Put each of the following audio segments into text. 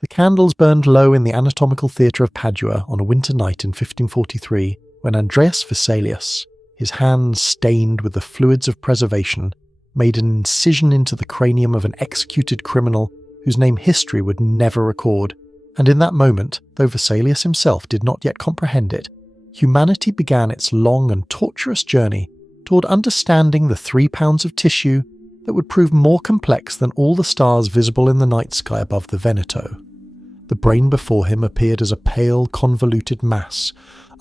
The candles burned low in the anatomical theatre of Padua on a winter night in 1543, when Andreas Vesalius, his hands stained with the fluids of preservation, made an incision into the cranium of an executed criminal whose name history would never record. And in that moment, though Vesalius himself did not yet comprehend it, humanity began its long and torturous journey toward understanding the 3 pounds of tissue that would prove more complex than all the stars visible in the night sky above the Veneto. The brain before him appeared as a pale, convoluted mass,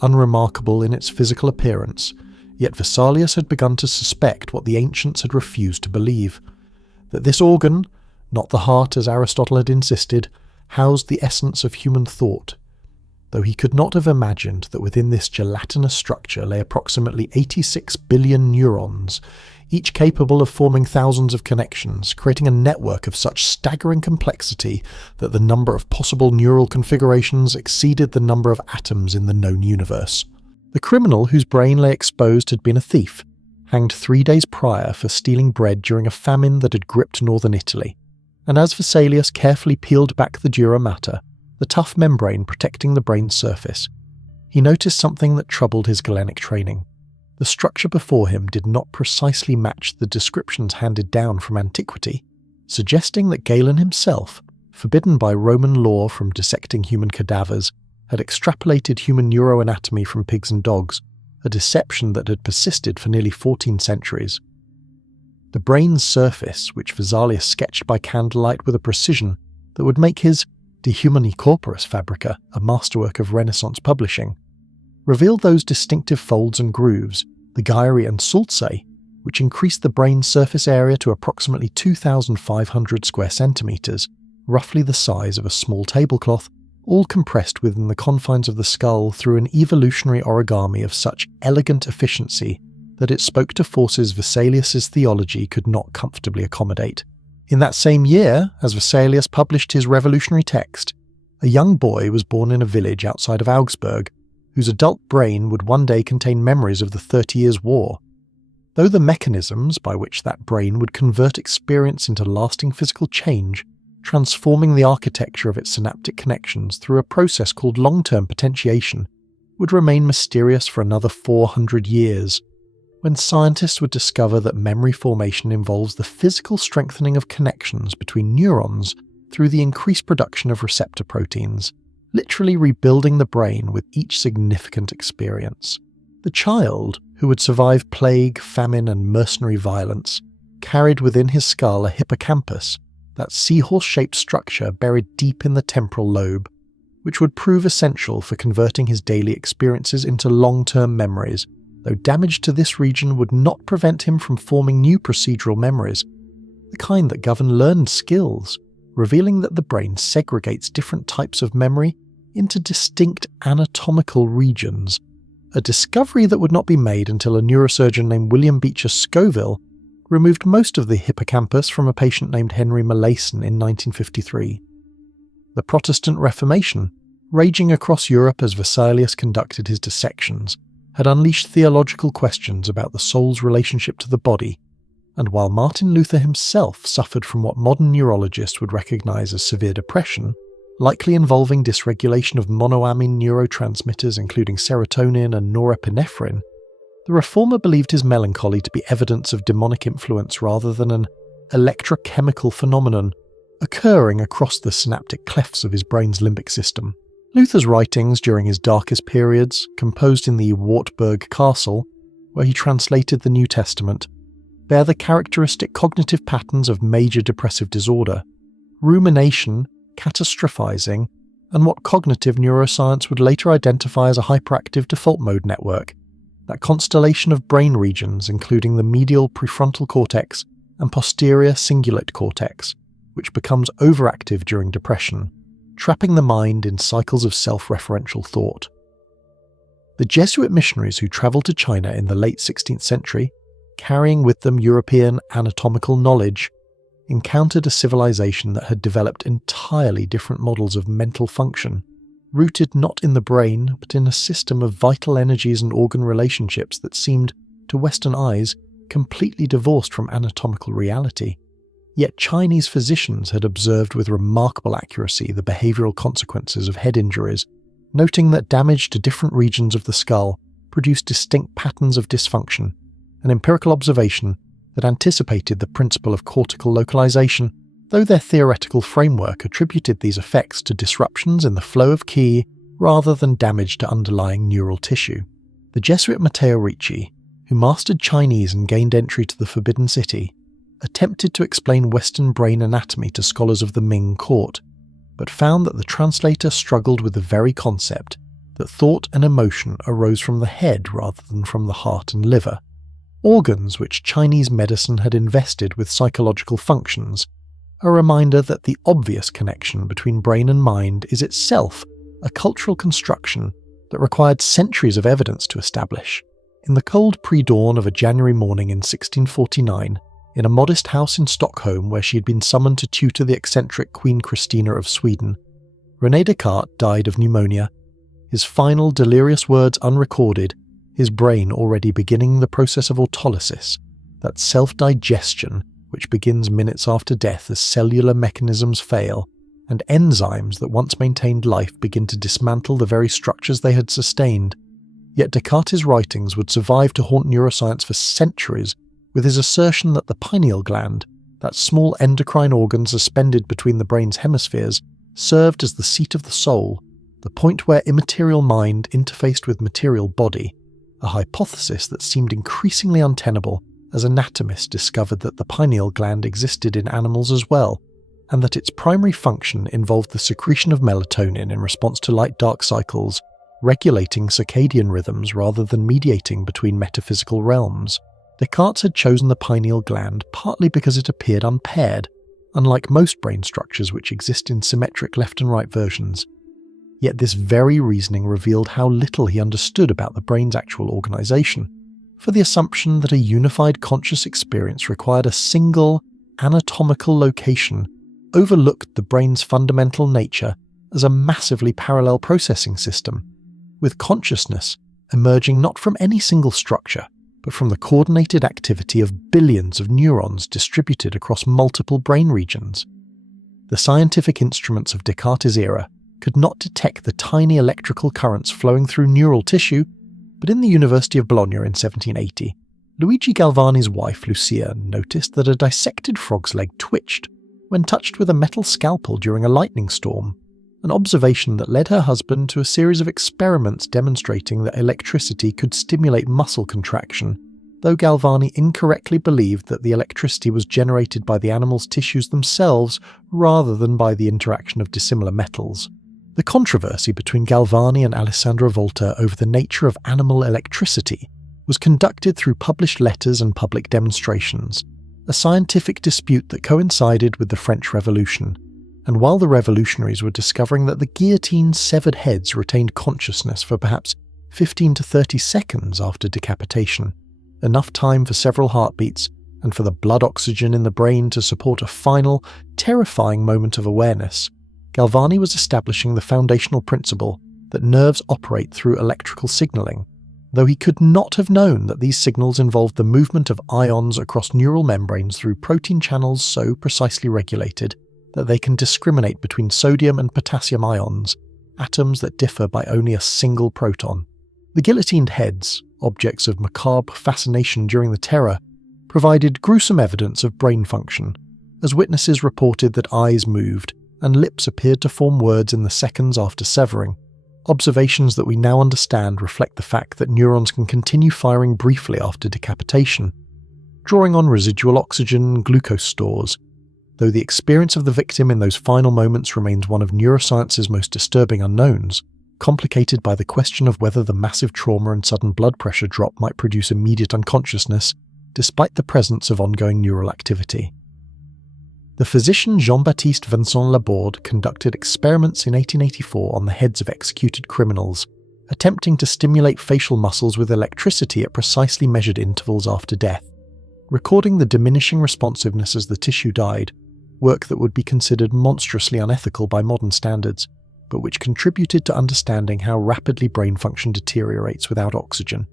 unremarkable in its physical appearance, yet Vesalius had begun to suspect what the ancients had refused to believe, that this organ, not the heart as Aristotle had insisted, housed the essence of human thought, though he could not have imagined that within this gelatinous structure lay approximately 86 billion neurons, each capable of forming thousands of connections, creating a network of such staggering complexity that the number of possible neural configurations exceeded the number of atoms in the known universe. The criminal whose brain lay exposed had been a thief, hanged 3 days prior for stealing bread during a famine that had gripped northern Italy, and as Vesalius carefully peeled back the dura mater, the tough membrane protecting the brain's surface, he noticed something that troubled his Galenic training. The structure before him did not precisely match the descriptions handed down from antiquity, suggesting that Galen himself, forbidden by Roman law from dissecting human cadavers, had extrapolated human neuroanatomy from pigs and dogs, a deception that had persisted for nearly 14 centuries. The brain's surface, which Vesalius sketched by candlelight with a precision that would make his De Humani Corporis Fabrica a masterwork of Renaissance publishing, revealed those distinctive folds and grooves, the gyri and sulci, which increased the brain's surface area to approximately 2,500 square centimetres, roughly the size of a small tablecloth, all compressed within the confines of the skull through an evolutionary origami of such elegant efficiency that it spoke to forces Vesalius's theology could not comfortably accommodate. In that same year, as Vesalius published his revolutionary text, a young boy was born in a village outside of Augsburg, whose adult brain would one day contain memories of the 30 Years' War. Though the mechanisms by which that brain would convert experience into lasting physical change, transforming the architecture of its synaptic connections through a process called long-term potentiation, would remain mysterious for another 400 years, when scientists would discover that memory formation involves the physical strengthening of connections between neurons through the increased production of receptor proteins, literally rebuilding the brain with each significant experience. The child, who would survive plague, famine, and mercenary violence, carried within his skull a hippocampus, that seahorse-shaped structure buried deep in the temporal lobe, which would prove essential for converting his daily experiences into long-term memories, though damage to this region would not prevent him from forming new procedural memories, the kind that govern learned skills, revealing that the brain segregates different types of memory into distinct anatomical regions, a discovery that would not be made until a neurosurgeon named William Beecher Scoville removed most of the hippocampus from a patient named Henry Molaison in 1953. The Protestant Reformation, raging across Europe as Vesalius conducted his dissections, had unleashed theological questions about the soul's relationship to the body, and while Martin Luther himself suffered from what modern neurologists would recognize as severe depression, likely involving dysregulation of monoamine neurotransmitters including serotonin and norepinephrine, the reformer believed his melancholy to be evidence of demonic influence rather than an electrochemical phenomenon occurring across the synaptic clefts of his brain's limbic system. Luther's writings during his darkest periods, composed in the Wartburg Castle, where he translated the New Testament, bear the characteristic cognitive patterns of major depressive disorder, rumination, catastrophizing, and what cognitive neuroscience would later identify as a hyperactive default mode network, that constellation of brain regions including the medial prefrontal cortex and posterior cingulate cortex, which becomes overactive during depression, trapping the mind in cycles of self-referential thought. The Jesuit missionaries who travelled to China in the late 16th century, carrying with them European anatomical knowledge, encountered a civilization that had developed entirely different models of mental function, rooted not in the brain but in a system of vital energies and organ relationships that seemed, to Western eyes, completely divorced from anatomical reality. Yet Chinese physicians had observed with remarkable accuracy the behavioral consequences of head injuries, noting that damage to different regions of the skull produced distinct patterns of dysfunction, an empirical observation that anticipated the principle of cortical localization, though their theoretical framework attributed these effects to disruptions in the flow of qi rather than damage to underlying neural tissue. The Jesuit Matteo Ricci, who mastered Chinese and gained entry to the Forbidden City, attempted to explain Western brain anatomy to scholars of the Ming court, but found that the translator struggled with the very concept that thought and emotion arose from the head rather than from the heart and liver, organs which Chinese medicine had invested with psychological functions, a reminder that the obvious connection between brain and mind is itself a cultural construction that required centuries of evidence to establish. In the cold pre-dawn of a January morning in 1649, in a modest house in Stockholm where she had been summoned to tutor the eccentric Queen Christina of Sweden, René Descartes died of pneumonia, his final delirious words unrecorded, his brain already beginning the process of autolysis, that self-digestion which begins minutes after death as cellular mechanisms fail, and enzymes that once maintained life begin to dismantle the very structures they had sustained. Yet Descartes' writings would survive to haunt neuroscience for centuries, with his assertion that the pineal gland, that small endocrine organ suspended between the brain's hemispheres, served as the seat of the soul, the point where immaterial mind interfaced with material body, a hypothesis that seemed increasingly untenable as anatomists discovered that the pineal gland existed in animals as well, and that its primary function involved the secretion of melatonin in response to light-dark cycles, regulating circadian rhythms rather than mediating between metaphysical realms. Descartes had chosen the pineal gland partly because it appeared unpaired, unlike most brain structures which exist in symmetric left and right versions. Yet this very reasoning revealed how little he understood about the brain's actual organization, for the assumption that a unified conscious experience required a single, anatomical location overlooked the brain's fundamental nature as a massively parallel processing system, with consciousness emerging not from any single structure, but from the coordinated activity of billions of neurons distributed across multiple brain regions. The scientific instruments of Descartes' era could not detect the tiny electrical currents flowing through neural tissue, but in the University of Bologna in 1780, Luigi Galvani's wife Lucia noticed that a dissected frog's leg twitched when touched with a metal scalpel during a lightning storm, an observation that led her husband to a series of experiments demonstrating that electricity could stimulate muscle contraction, though Galvani incorrectly believed that the electricity was generated by the animal's tissues themselves rather than by the interaction of dissimilar metals. The controversy between Galvani and Alessandro Volta over the nature of animal electricity was conducted through published letters and public demonstrations, a scientific dispute that coincided with the French Revolution. And while the revolutionaries were discovering that the guillotine's severed heads retained consciousness for perhaps 15 to 30 seconds after decapitation, enough time for several heartbeats and for the blood oxygen in the brain to support a final, terrifying moment of awareness, Galvani was establishing the foundational principle that nerves operate through electrical signaling, though he could not have known that these signals involved the movement of ions across neural membranes through protein channels so precisely regulated that they can discriminate between sodium and potassium ions, atoms that differ by only a single proton. The guillotined heads, objects of macabre fascination during the Terror, provided gruesome evidence of brain function, as witnesses reported that eyes moved and lips appeared to form words in the seconds after severing. Observations that we now understand reflect the fact that neurons can continue firing briefly after decapitation, drawing on residual oxygen and glucose stores, though the experience of the victim in those final moments remains one of neuroscience's most disturbing unknowns, complicated by the question of whether the massive trauma and sudden blood pressure drop might produce immediate unconsciousness, despite the presence of ongoing neural activity. The physician Jean-Baptiste Vincent Laborde conducted experiments in 1884 on the heads of executed criminals, attempting to stimulate facial muscles with electricity at precisely measured intervals after death, recording the diminishing responsiveness as the tissue died, work that would be considered monstrously unethical by modern standards, but which contributed to understanding how rapidly brain function deteriorates without oxygen,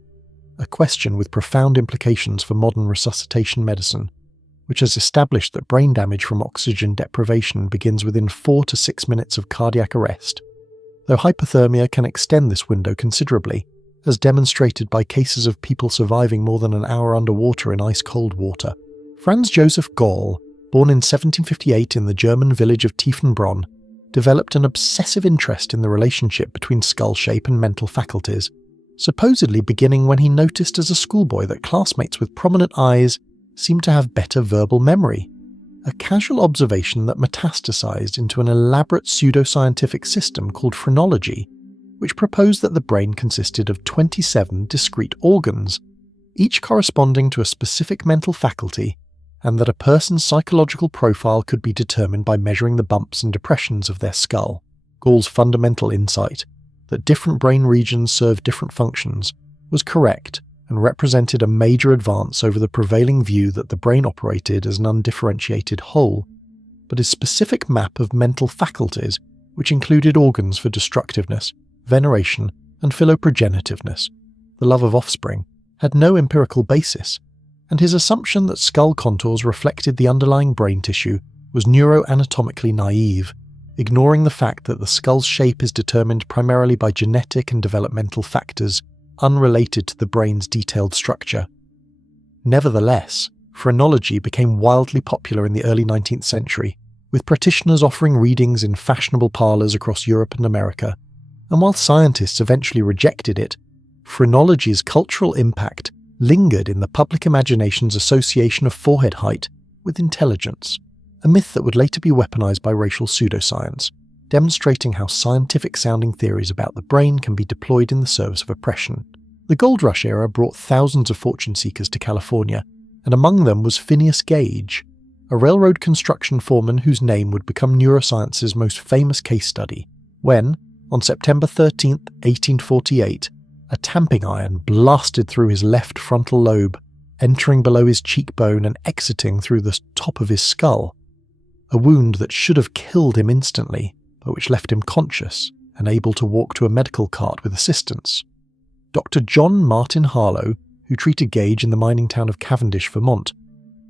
a question with profound implications for modern resuscitation medicine. which has established that brain damage from oxygen deprivation begins within 4 to 6 minutes of cardiac arrest, though hypothermia can extend this window considerably, as demonstrated by cases of people surviving more than an hour underwater in ice-cold water. Franz Joseph Gall, born in 1758 in the German village of Tiefenbronn, developed an obsessive interest in the relationship between skull shape and mental faculties, supposedly beginning when he noticed as a schoolboy that classmates with prominent eyes seemed to have better verbal memory, a casual observation that metastasized into an elaborate pseudoscientific system called phrenology, which proposed that the brain consisted of 27 discrete organs, each corresponding to a specific mental faculty, and that a person's psychological profile could be determined by measuring the bumps and depressions of their skull. Gall's fundamental insight, that different brain regions serve different functions, was correct and represented a major advance over the prevailing view that the brain operated as an undifferentiated whole, but his specific map of mental faculties, which included organs for destructiveness, veneration, and philoprogenitiveness, the love of offspring, had no empirical basis, and his assumption that skull contours reflected the underlying brain tissue was neuroanatomically naive, ignoring the fact that the skull's shape is determined primarily by genetic and developmental factors unrelated to the brain's detailed structure. Nevertheless, phrenology became wildly popular in the early 19th century, with practitioners offering readings in fashionable parlours across Europe and America, and while scientists eventually rejected it, phrenology's cultural impact lingered in the public imagination's association of forehead height with intelligence, a myth that would later be weaponized by racial pseudoscience, demonstrating how scientific-sounding theories about the brain can be deployed in the service of oppression. The Gold Rush era brought thousands of fortune seekers to California, and among them was Phineas Gage, a railroad construction foreman whose name would become neuroscience's most famous case study, when, on September 13, 1848, a tamping iron blasted through his left frontal lobe, entering below his cheekbone and exiting through the top of his skull, a wound that should have killed him instantly, but which left him conscious and able to walk to a medical cart with assistance. Dr. John Martin Harlow, who treated Gage in the mining town of Cavendish, Vermont,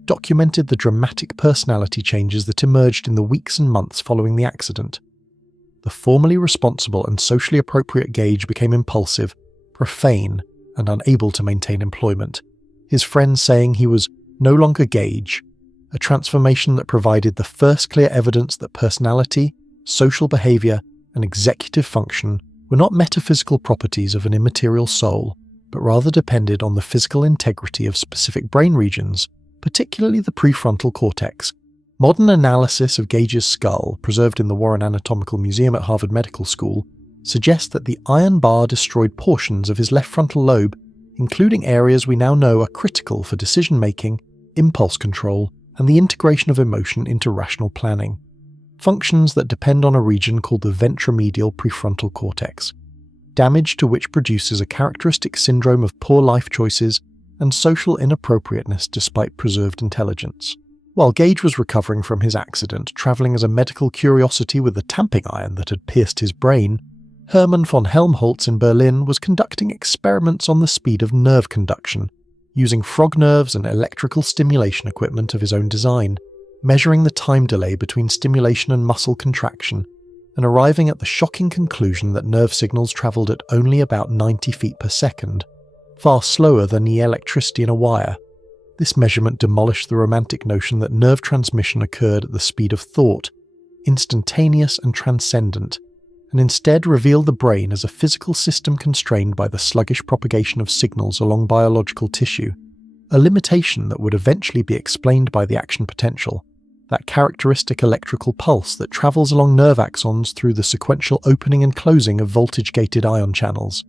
documented the dramatic personality changes that emerged in the weeks and months following the accident. The formerly responsible and socially appropriate Gage became impulsive, profane, and unable to maintain employment, his friends saying he was no longer Gage, a transformation that provided the first clear evidence that personality, social behavior, and executive function were not metaphysical properties of an immaterial soul, but rather depended on the physical integrity of specific brain regions, particularly the prefrontal cortex. Modern analysis of Gage's skull, preserved in the Warren Anatomical Museum at Harvard Medical School, suggests that the iron bar destroyed portions of his left frontal lobe, including areas we now know are critical for decision-making, impulse control, and the integration of emotion into rational planning, functions that depend on a region called the ventromedial prefrontal cortex, damage to which produces a characteristic syndrome of poor life choices and social inappropriateness despite preserved intelligence. While Gage was recovering from his accident, travelling as a medical curiosity with the tamping iron that had pierced his brain, Hermann von Helmholtz in Berlin was conducting experiments on the speed of nerve conduction, using frog nerves and electrical stimulation equipment of his own design, measuring the time delay between stimulation and muscle contraction, and arriving at the shocking conclusion that nerve signals travelled at only about 90 feet per second, far slower than the electricity in a wire. This measurement demolished the romantic notion that nerve transmission occurred at the speed of thought, instantaneous and transcendent, and instead revealed the brain as a physical system constrained by the sluggish propagation of signals along biological tissue, a limitation that would eventually be explained by the action potential, that characteristic electrical pulse that travels along nerve axons through the sequential opening and closing of voltage-gated ion channels,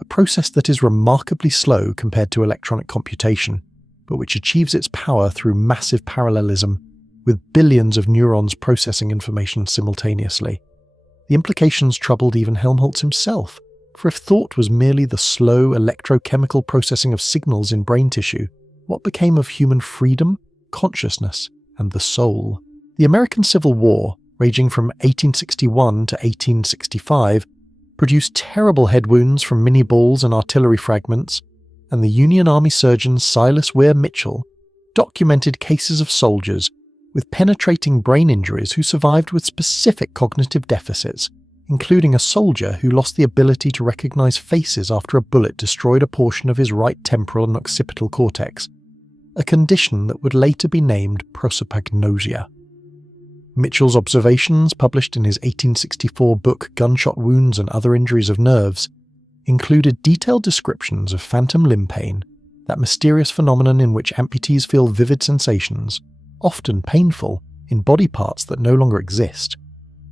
a process that is remarkably slow compared to electronic computation, but which achieves its power through massive parallelism, with billions of neurons processing information simultaneously. The implications troubled even Helmholtz himself, for if thought was merely the slow electrochemical processing of signals in brain tissue, what became of human freedom, consciousness, and the soul? The American Civil War, raging from 1861 to 1865, produced terrible head wounds from mini balls and artillery fragments, and the Union Army surgeon Silas Weir Mitchell documented cases of soldiers with penetrating brain injuries who survived with specific cognitive deficits, including a soldier who lost the ability to recognize faces after a bullet destroyed a portion of his right temporal and occipital cortex, a condition that would later be named prosopagnosia. Mitchell's observations, published in his 1864 book Gunshot Wounds and Other Injuries of Nerves, included detailed descriptions of phantom limb pain, that mysterious phenomenon in which amputees feel vivid sensations, often painful, in body parts that no longer exist,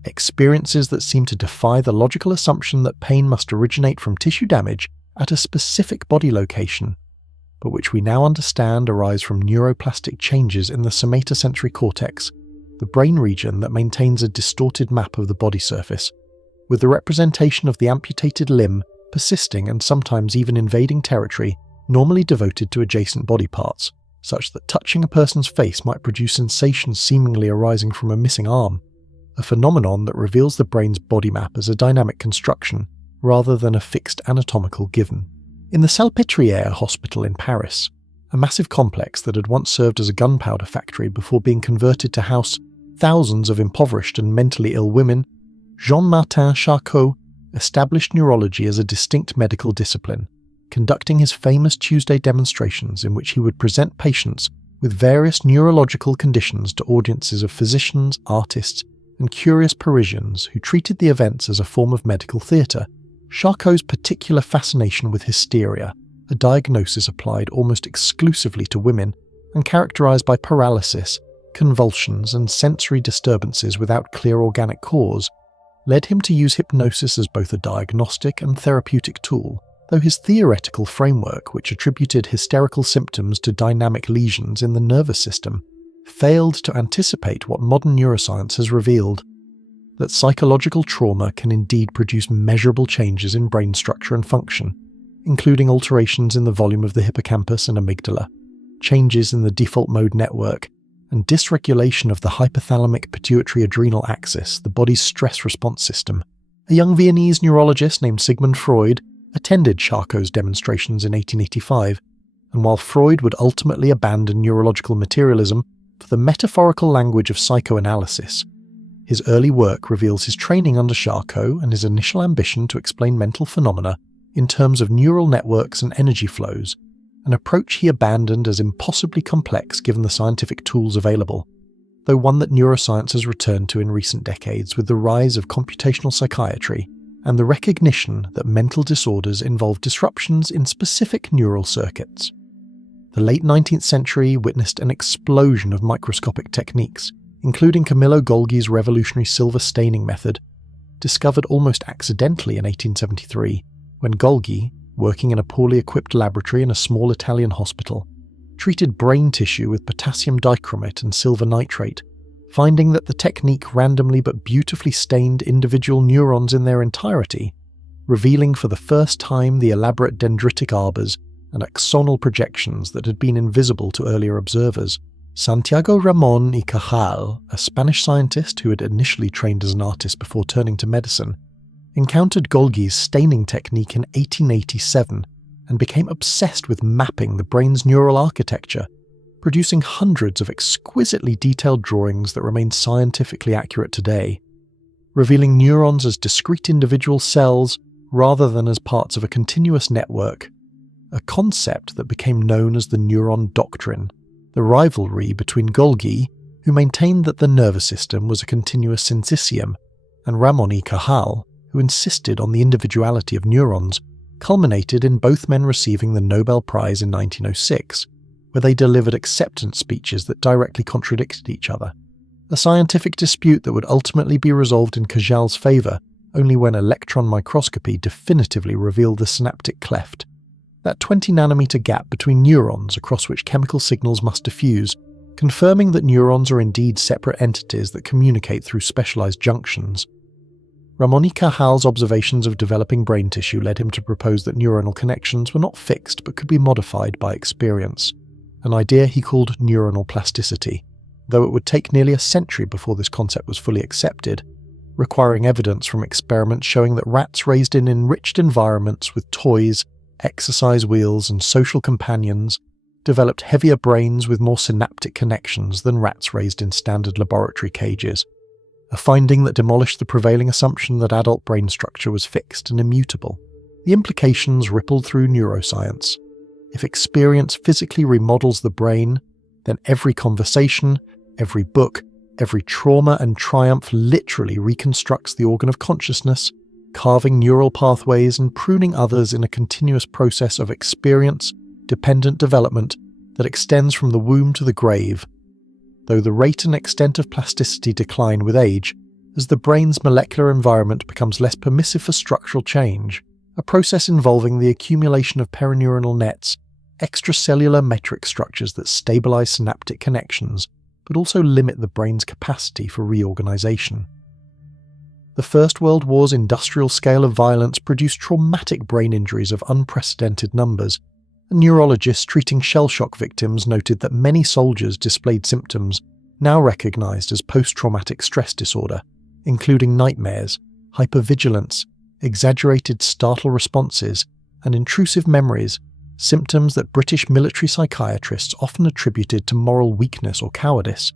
experiences that seem to defy the logical assumption that pain must originate from tissue damage at a specific body location, but which we now understand arise from neuroplastic changes in the somatosensory cortex, the brain region that maintains a distorted map of the body surface, with the representation of the amputated limb persisting and sometimes even invading territory normally devoted to adjacent body parts, such that touching a person's face might produce sensations seemingly arising from a missing arm, a phenomenon that reveals the brain's body map as a dynamic construction rather than a fixed anatomical given. In the Salpêtrière Hospital in Paris, a massive complex that had once served as a gunpowder factory before being converted to house thousands of impoverished and mentally ill women, Jean-Martin Charcot established neurology as a distinct medical discipline, conducting his famous Tuesday demonstrations in which he would present patients with various neurological conditions to audiences of physicians, artists, and curious Parisians who treated the events as a form of medical theatre. Charcot's particular fascination with hysteria, a diagnosis applied almost exclusively to women and characterised by paralysis, convulsions, and sensory disturbances without clear organic cause, led him to use hypnosis as both a diagnostic and therapeutic tool, though his theoretical framework, which attributed hysterical symptoms to dynamic lesions in the nervous system, failed to anticipate what modern neuroscience has revealed, that psychological trauma can indeed produce measurable changes in brain structure and function, including alterations in the volume of the hippocampus and amygdala, changes in the default mode network, and dysregulation of the hypothalamic pituitary adrenal axis, the body's stress response system. A young Viennese neurologist named Sigmund Freud attended Charcot's demonstrations in 1885, and while Freud would ultimately abandon neurological materialism for the metaphorical language of psychoanalysis, his early work reveals his training under Charcot and his initial ambition to explain mental phenomena in terms of neural networks and energy flows, an approach he abandoned as impossibly complex given the scientific tools available, though one that neuroscience has returned to in recent decades with the rise of computational psychiatry and the recognition that mental disorders involve disruptions in specific neural circuits. The late 19th century witnessed an explosion of microscopic techniques, including Camillo Golgi's revolutionary silver staining method, discovered almost accidentally in 1873, when Golgi, working in a poorly equipped laboratory in a small Italian hospital, treated brain tissue with potassium dichromate and silver nitrate, finding that the technique randomly but beautifully stained individual neurons in their entirety, revealing for the first time the elaborate dendritic arbors and axonal projections that had been invisible to earlier observers. Santiago Ramón y Cajal, a Spanish scientist who had initially trained as an artist before turning to medicine, encountered Golgi's staining technique in 1887 and became obsessed with mapping the brain's neural architecture, producing hundreds of exquisitely detailed drawings that remain scientifically accurate today, revealing neurons as discrete individual cells rather than as parts of a continuous network, a concept that became known as the neuron doctrine, the rivalry between Golgi, who maintained that the nervous system was a continuous syncytium, and Ramón y Cajal, who insisted on the individuality of neurons, culminated in both men receiving the Nobel Prize in 1906, where they delivered acceptance speeches that directly contradicted each other, a scientific dispute that would ultimately be resolved in Cajal's favour only when electron microscopy definitively revealed the synaptic cleft, that 20-nanometer gap between neurons across which chemical signals must diffuse, confirming that neurons are indeed separate entities that communicate through specialised junctions. Ramón y Cajal's observations of developing brain tissue led him to propose that neuronal connections were not fixed but could be modified by experience, an idea he called neuronal plasticity, though it would take nearly a century before this concept was fully accepted, requiring evidence from experiments showing that rats raised in enriched environments with toys, exercise wheels, and social companions developed heavier brains with more synaptic connections than rats raised in standard laboratory cages, a finding that demolished the prevailing assumption that adult brain structure was fixed and immutable. The implications rippled through neuroscience. If experience physically remodels the brain, then every conversation, every book, every trauma and triumph literally reconstructs the organ of consciousness, carving neural pathways and pruning others in a continuous process of experience-dependent development that extends from the womb to the grave. Though the rate and extent of plasticity decline with age, as the brain's molecular environment becomes less permissive for structural change, a process involving the accumulation of perineuronal nets, extracellular metric structures that stabilize synaptic connections, but also limit the brain's capacity for reorganization. The First World War's industrial scale of violence produced traumatic brain injuries of unprecedented numbers, and neurologists treating shell shock victims noted that many soldiers displayed symptoms now recognized as post-traumatic stress disorder, including nightmares, hypervigilance, exaggerated startle responses, and intrusive memories, symptoms that British military psychiatrists often attributed to moral weakness or cowardice,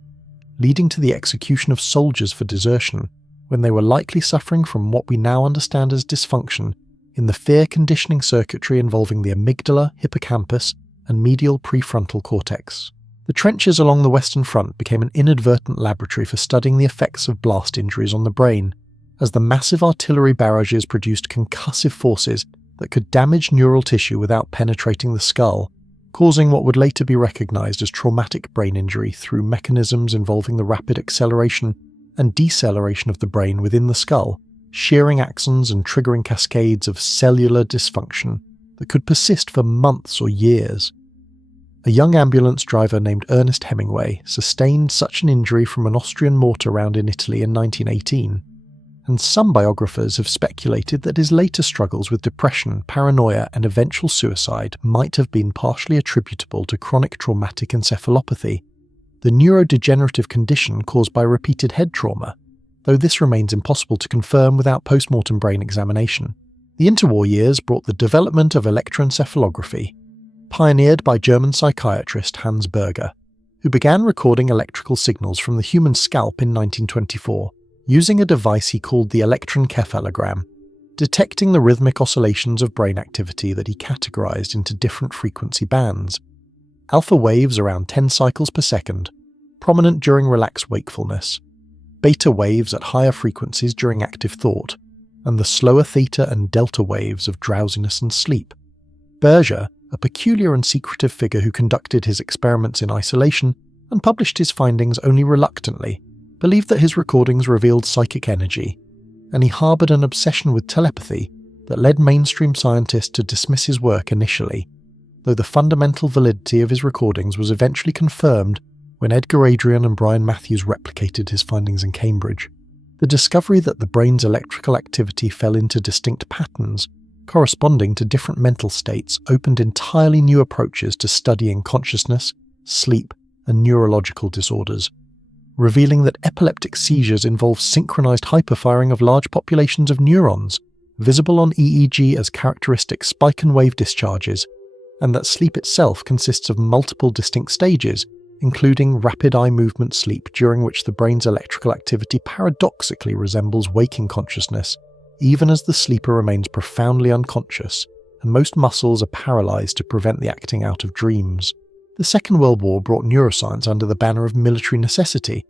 leading to the execution of soldiers for desertion, when they were likely suffering from what we now understand as dysfunction in the fear conditioning circuitry involving the amygdala, hippocampus, and medial prefrontal cortex. The trenches along the Western Front became an inadvertent laboratory for studying the effects of blast injuries on the brain, as the massive artillery barrages produced concussive forces that could damage neural tissue without penetrating the skull, causing what would later be recognized as traumatic brain injury through mechanisms involving the rapid acceleration and deceleration of the brain within the skull, shearing axons and triggering cascades of cellular dysfunction that could persist for months or years. A young ambulance driver named Ernest Hemingway sustained such an injury from an Austrian mortar round in Italy in 1918, and some biographers have speculated that his later struggles with depression, paranoia, and eventual suicide might have been partially attributable to chronic traumatic encephalopathy, the neurodegenerative condition caused by repeated head trauma, though this remains impossible to confirm without post-mortem brain examination. The interwar years brought the development of electroencephalography, pioneered by German psychiatrist Hans Berger, who began recording electrical signals from the human scalp in 1924, using a device he called the electroencephalogram, detecting the rhythmic oscillations of brain activity that he categorized into different frequency bands. Alpha waves around 10 cycles per second, prominent during relaxed wakefulness, beta waves at higher frequencies during active thought, and the slower theta and delta waves of drowsiness and sleep. Berger, a peculiar and secretive figure who conducted his experiments in isolation and published his findings only reluctantly, believed that his recordings revealed psychic energy, and he harbored an obsession with telepathy that led mainstream scientists to dismiss his work initially, though the fundamental validity of his recordings was eventually confirmed when Edgar Adrian and Brian Matthews replicated his findings in Cambridge. The discovery that the brain's electrical activity fell into distinct patterns, corresponding to different mental states, opened entirely new approaches to studying consciousness, sleep, and neurological disorders, revealing that epileptic seizures involve synchronized hyperfiring of large populations of neurons, visible on EEG as characteristic spike and wave discharges, and that sleep itself consists of multiple distinct stages, including rapid eye movement sleep during which the brain's electrical activity paradoxically resembles waking consciousness, even as the sleeper remains profoundly unconscious, and most muscles are paralyzed to prevent the acting out of dreams. The Second World War brought neuroscience under the banner of military necessity,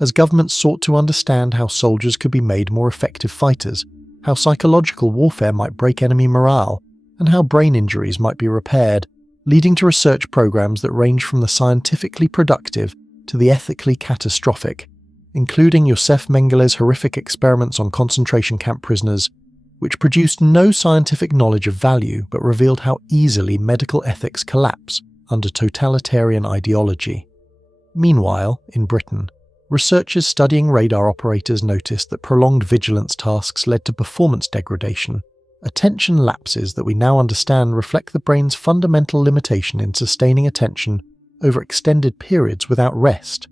as governments sought to understand how soldiers could be made more effective fighters, how psychological warfare might break enemy morale, and how brain injuries might be repaired, leading to research programs that range from the scientifically productive to the ethically catastrophic, including Josef Mengelé's horrific experiments on concentration camp prisoners, which produced no scientific knowledge of value but revealed how easily medical ethics collapse under totalitarian ideology. Meanwhile, in Britain, researchers studying radar operators noticed that prolonged vigilance tasks led to performance degradation. Attention lapses that we now understand reflect the brain's fundamental limitation in sustaining attention over extended periods without rest,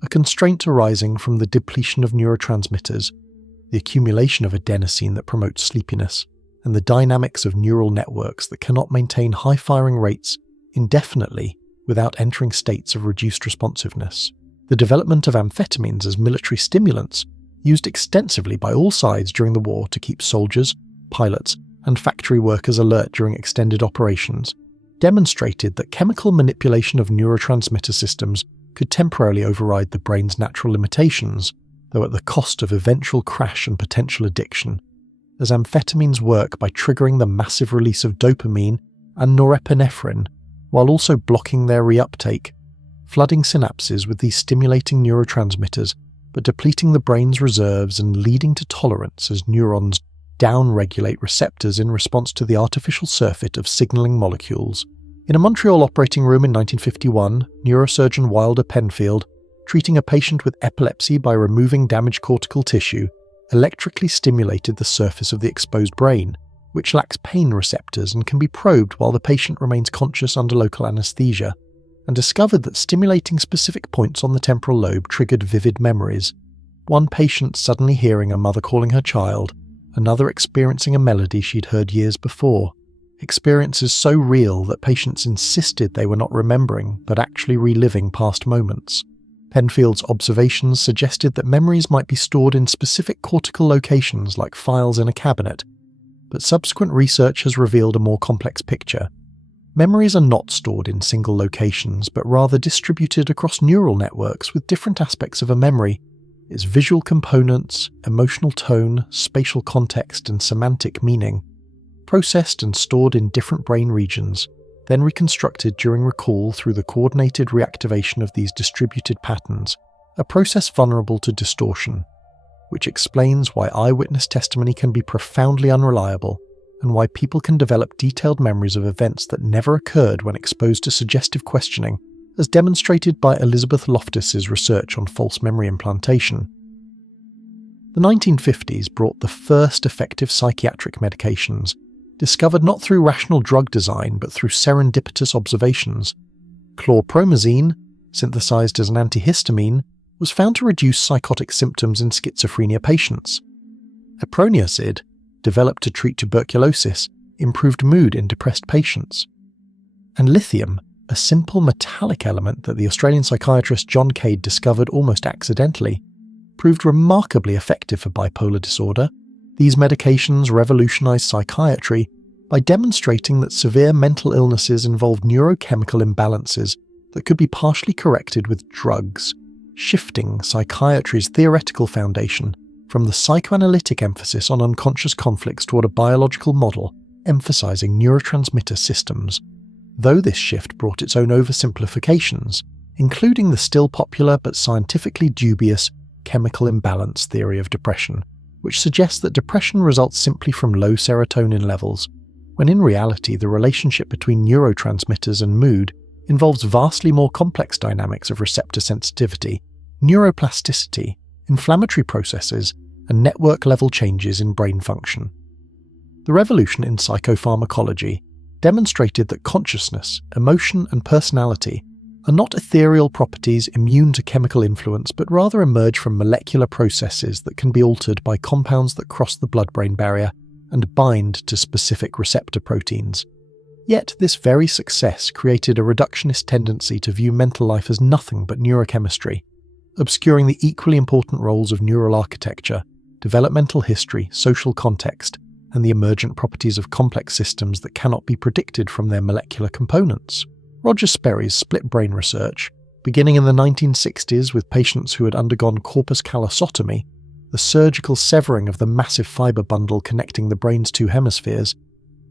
a constraint arising from the depletion of neurotransmitters, the accumulation of adenosine that promotes sleepiness, and the dynamics of neural networks that cannot maintain high firing rates indefinitely without entering states of reduced responsiveness. The development of amphetamines as military stimulants, used extensively by all sides during the war to keep soldiers, pilots, and factory workers alert during extended operations, demonstrated that chemical manipulation of neurotransmitter systems could temporarily override the brain's natural limitations, though at the cost of eventual crash and potential addiction, as amphetamines work by triggering the massive release of dopamine and norepinephrine, while also blocking their reuptake, flooding synapses with these stimulating neurotransmitters, but depleting the brain's reserves and leading to tolerance as neurons down-regulate receptors in response to the artificial surfeit of signalling molecules. In a Montreal operating room in 1951, neurosurgeon Wilder Penfield, treating a patient with epilepsy by removing damaged cortical tissue, electrically stimulated the surface of the exposed brain, which lacks pain receptors and can be probed while the patient remains conscious under local anesthesia, and discovered that stimulating specific points on the temporal lobe triggered vivid memories, one patient suddenly hearing a mother calling her child, another experiencing a melody she'd heard years before, experiences so real that patients insisted they were not remembering but actually reliving past moments. Penfield's observations suggested that memories might be stored in specific cortical locations like files in a cabinet, but subsequent research has revealed a more complex picture. Memories are not stored in single locations, but rather distributed across neural networks with different aspects of a memory, its visual components, emotional tone, spatial context, and semantic meaning, processed and stored in different brain regions, then reconstructed during recall through the coordinated reactivation of these distributed patterns, a process vulnerable to distortion, which explains why eyewitness testimony can be profoundly unreliable and why people can develop detailed memories of events that never occurred when exposed to suggestive questioning, as demonstrated by Elizabeth Loftus's research on false memory implantation. The 1950s brought the first effective psychiatric medications, discovered not through rational drug design but through serendipitous observations. Chlorpromazine, synthesized as an antihistamine, was found to reduce psychotic symptoms in schizophrenia patients. Aproniacid, developed to treat tuberculosis, improved mood in depressed patients. And lithium, a simple metallic element that the Australian psychiatrist John Cade discovered almost accidentally, proved remarkably effective for bipolar disorder. These medications revolutionized psychiatry by demonstrating that severe mental illnesses involved neurochemical imbalances that could be partially corrected with drugs, shifting psychiatry's theoretical foundation from the psychoanalytic emphasis on unconscious conflicts toward a biological model emphasizing neurotransmitter systems. Though this shift brought its own oversimplifications, including the still popular but scientifically dubious chemical imbalance theory of depression, which suggests that depression results simply from low serotonin levels, when in reality the relationship between neurotransmitters and mood involves vastly more complex dynamics of receptor sensitivity, neuroplasticity, inflammatory processes, and network-level changes in brain function. The revolution in psychopharmacology demonstrated that consciousness, emotion, and personality are not ethereal properties immune to chemical influence, but rather emerge from molecular processes that can be altered by compounds that cross the blood-brain barrier and bind to specific receptor proteins. Yet this very success created a reductionist tendency to view mental life as nothing but neurochemistry, obscuring the equally important roles of neural architecture, developmental history, social context, and the emergent properties of complex systems that cannot be predicted from their molecular components. Roger Sperry's split brain research, beginning in the 1960s with patients who had undergone corpus callosotomy, the surgical severing of the massive fibre bundle connecting the brain's two hemispheres,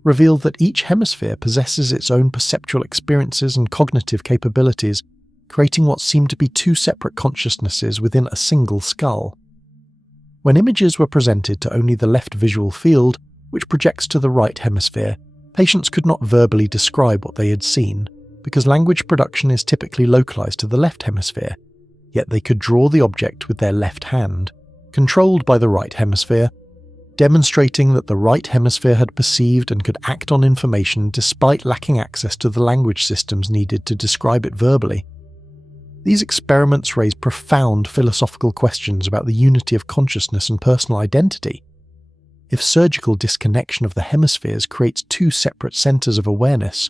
revealed that each hemisphere possesses its own perceptual experiences and cognitive capabilities, creating what seemed to be two separate consciousnesses within a single skull. When images were presented to only the left visual field, which projects to the right hemisphere, patients could not verbally describe what they had seen, because language production is typically localized to the left hemisphere, yet they could draw the object with their left hand, controlled by the right hemisphere, demonstrating that the right hemisphere had perceived and could act on information despite lacking access to the language systems needed to describe it verbally. These experiments raise profound philosophical questions about the unity of consciousness and personal identity. If surgical disconnection of the hemispheres creates two separate centers of awareness,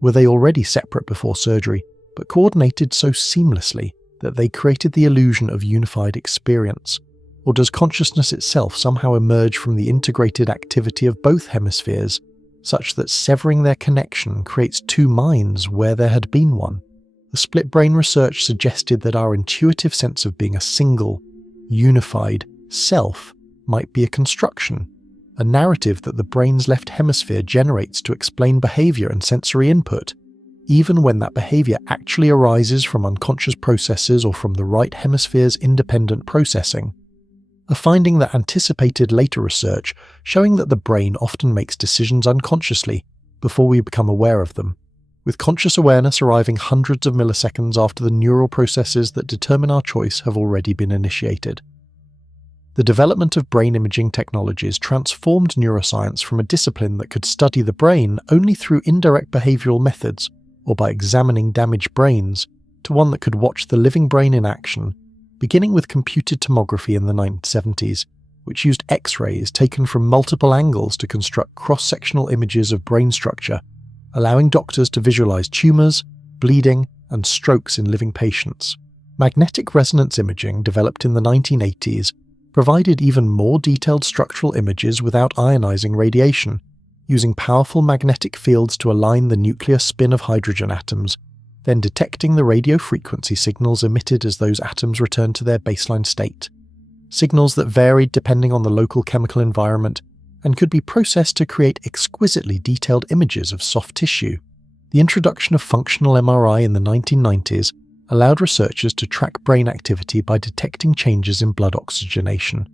were they already separate before surgery, but coordinated so seamlessly that they created the illusion of unified experience? Or does consciousness itself somehow emerge from the integrated activity of both hemispheres, such that severing their connection creates two minds where there had been one? The split brain research suggested that our intuitive sense of being a single, unified self might be a construction, a narrative that the brain's left hemisphere generates to explain behavior and sensory input, even when that behavior actually arises from unconscious processes or from the right hemisphere's independent processing. A finding that anticipated later research showing that the brain often makes decisions unconsciously before we become aware of them, with conscious awareness arriving hundreds of milliseconds after the neural processes that determine our choice have already been initiated. The development of brain imaging technologies transformed neuroscience from a discipline that could study the brain only through indirect behavioral methods or by examining damaged brains, to one that could watch the living brain in action, beginning with computed tomography in the 1970s, which used X-rays taken from multiple angles to construct cross-sectional images of brain structure, allowing doctors to visualize tumors, bleeding, and strokes in living patients. Magnetic resonance imaging, developed in the 1980s, provided even more detailed structural images without ionizing radiation, using powerful magnetic fields to align the nuclear spin of hydrogen atoms, then detecting the radio frequency signals emitted as those atoms returned to their baseline state. Signals that varied depending on the local chemical environment and could be processed to create exquisitely detailed images of soft tissue. The introduction of functional MRI in the 1990s allowed researchers to track brain activity by detecting changes in blood oxygenation,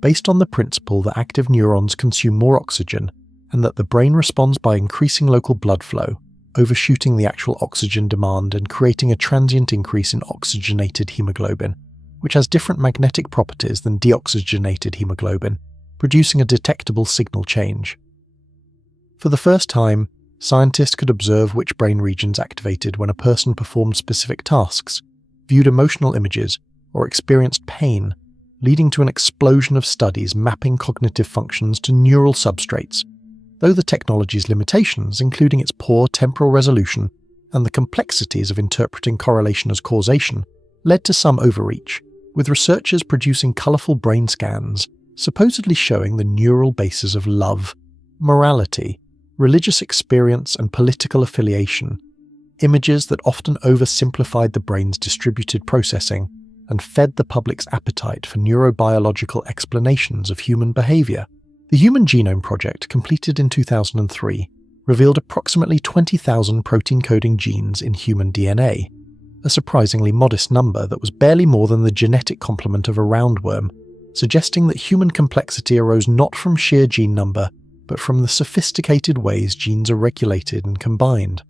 based on the principle that active neurons consume more oxygen and that the brain responds by increasing local blood flow, overshooting the actual oxygen demand and creating a transient increase in oxygenated hemoglobin, which has different magnetic properties than deoxygenated hemoglobin, producing a detectable signal change. For the first time, scientists could observe which brain regions activated when a person performed specific tasks, viewed emotional images, or experienced pain, leading to an explosion of studies mapping cognitive functions to neural substrates, though the technology's limitations, including its poor temporal resolution and the complexities of interpreting correlation as causation, led to some overreach, with researchers producing colourful brain scans supposedly showing the neural bases of love, morality, religious experience and political affiliation, images that often oversimplified the brain's distributed processing and fed the public's appetite for neurobiological explanations of human behaviour. The Human Genome Project, completed in 2003, revealed approximately 20,000 protein-coding genes in human DNA, a surprisingly modest number that was barely more than the genetic complement of a roundworm, suggesting that human complexity arose not from sheer gene number, but from the sophisticated ways genes are regulated and combined.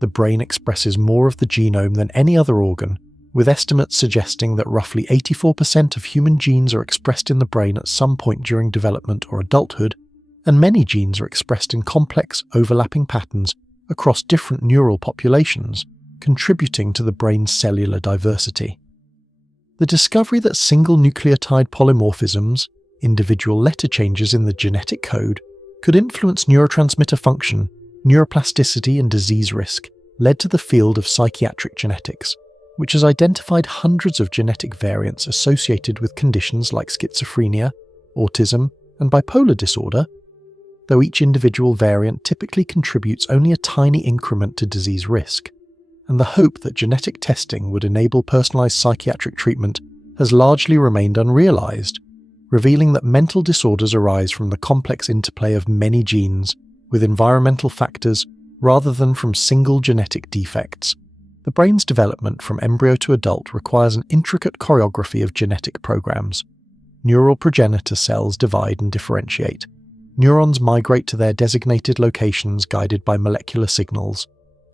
The brain expresses more of the genome than any other organ, with estimates suggesting that roughly 84% of human genes are expressed in the brain at some point during development or adulthood, and many genes are expressed in complex, overlapping patterns across different neural populations, contributing to the brain's cellular diversity. The discovery that single nucleotide polymorphisms, individual letter changes in the genetic code, could influence neurotransmitter function, neuroplasticity and disease risk led to the field of psychiatric genetics, which has identified hundreds of genetic variants associated with conditions like schizophrenia, autism, and bipolar disorder, though each individual variant typically contributes only a tiny increment to disease risk, and the hope that genetic testing would enable personalized psychiatric treatment has largely remained unrealized, revealing that mental disorders arise from the complex interplay of many genes with environmental factors rather than from single genetic defects. The brain's development from embryo to adult requires an intricate choreography of genetic programs. Neural progenitor cells divide and differentiate. Neurons migrate to their designated locations guided by molecular signals.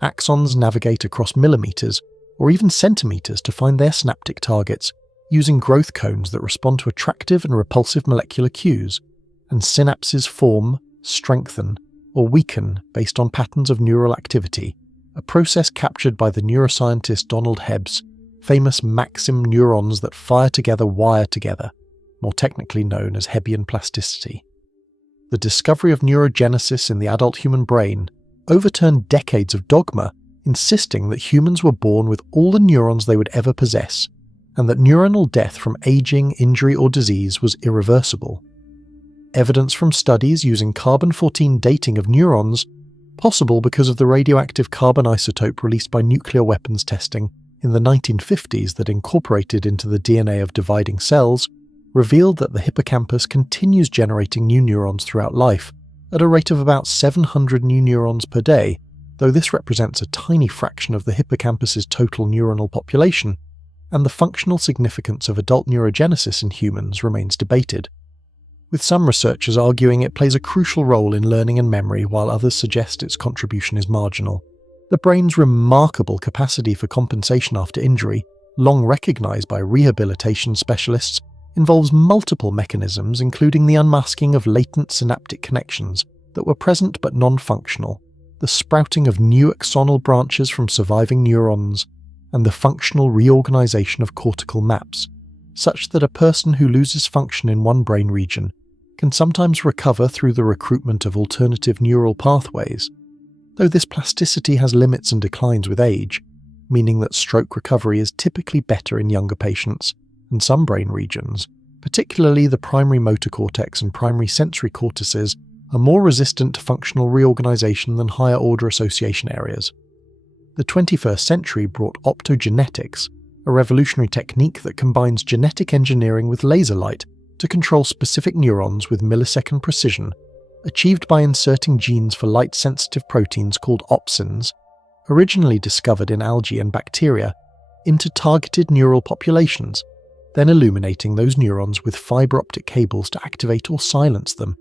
Axons navigate across millimeters or even centimeters to find their synaptic targets, using growth cones that respond to attractive and repulsive molecular cues, and synapses form, strengthen, or weaken based on patterns of neural activity, a process captured by the neuroscientist Donald Hebb's famous maxim neurons that fire together wire together, more technically known as Hebbian plasticity. The discovery of neurogenesis in the adult human brain overturned decades of dogma insisting that humans were born with all the neurons they would ever possess, and that neuronal death from aging, injury, or disease was irreversible. Evidence from studies using carbon-14 dating of neurons, possible because of the radioactive carbon isotope released by nuclear weapons testing in the 1950s that incorporated into the DNA of dividing cells, revealed that the hippocampus continues generating new neurons throughout life at a rate of about 700 new neurons per day, though this represents a tiny fraction of the hippocampus's total neuronal population, and the functional significance of adult neurogenesis in humans remains debated, with some researchers arguing it plays a crucial role in learning and memory, while others suggest its contribution is marginal. The brain's remarkable capacity for compensation after injury, long recognized by rehabilitation specialists, involves multiple mechanisms, including the unmasking of latent synaptic connections that were present but non-functional, the sprouting of new axonal branches from surviving neurons, and the functional reorganization of cortical maps, such that a person who loses function in one brain region can sometimes recover through the recruitment of alternative neural pathways, though this plasticity has limits and declines with age, meaning that stroke recovery is typically better in younger patients, and some brain regions, particularly the primary motor cortex and primary sensory cortices, are more resistant to functional reorganization than higher-order association areas. The 21st century brought optogenetics, a revolutionary technique that combines genetic engineering with laser light to control specific neurons with millisecond precision, achieved by inserting genes for light-sensitive proteins called opsins, originally discovered in algae and bacteria, into targeted neural populations, then illuminating those neurons with fiber optic cables to activate or silence them,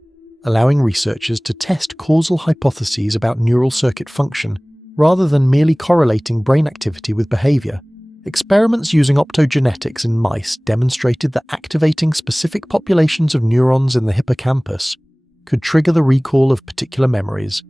allowing researchers to test causal hypotheses about neural circuit function rather than merely correlating brain activity with behavior. Experiments using optogenetics in mice demonstrated that activating specific populations of neurons in the hippocampus could trigger the recall of particular memories,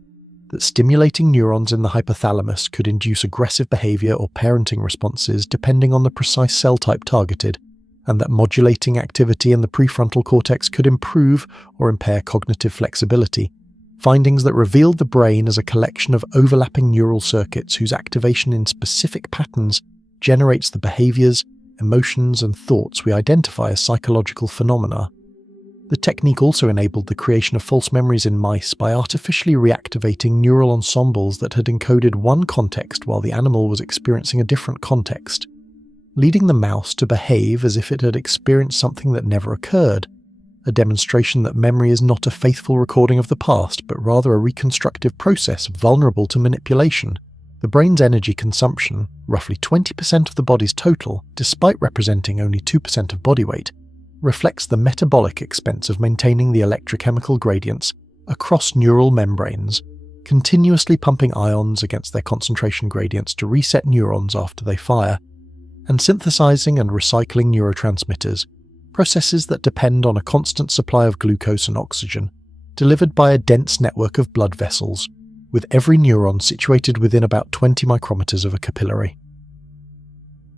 that stimulating neurons in the hypothalamus could induce aggressive behavior or parenting responses depending on the precise cell type targeted, and that modulating activity in the prefrontal cortex could improve or impair cognitive flexibility, findings that revealed the brain as a collection of overlapping neural circuits whose activation in specific patterns generates the behaviors, emotions, and thoughts we identify as psychological phenomena. The technique also enabled the creation of false memories in mice by artificially reactivating neural ensembles that had encoded one context while the animal was experiencing a different context, leading the mouse to behave as if it had experienced something that never occurred, a demonstration that memory is not a faithful recording of the past, but rather a reconstructive process vulnerable to manipulation. The brain's energy consumption, roughly 20% of the body's total, despite representing only 2% of body weight, reflects the metabolic expense of maintaining the electrochemical gradients across neural membranes, continuously pumping ions against their concentration gradients to reset neurons after they fire, and synthesizing and recycling neurotransmitters, processes that depend on a constant supply of glucose and oxygen, delivered by a dense network of blood vessels, with every neuron situated within about 20 micrometers of a capillary.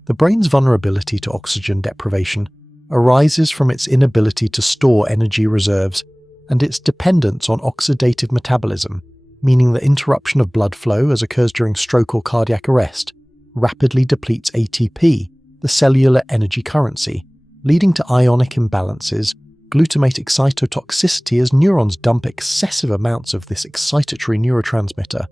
The brain's vulnerability to oxygen deprivation arises from its inability to store energy reserves and its dependence on oxidative metabolism, meaning that interruption of blood flow, as occurs during stroke or cardiac arrest, rapidly depletes ATP, the cellular energy currency, leading to ionic imbalances, glutamate excitotoxicity as neurons dump excessive amounts of this excitatory neurotransmitter,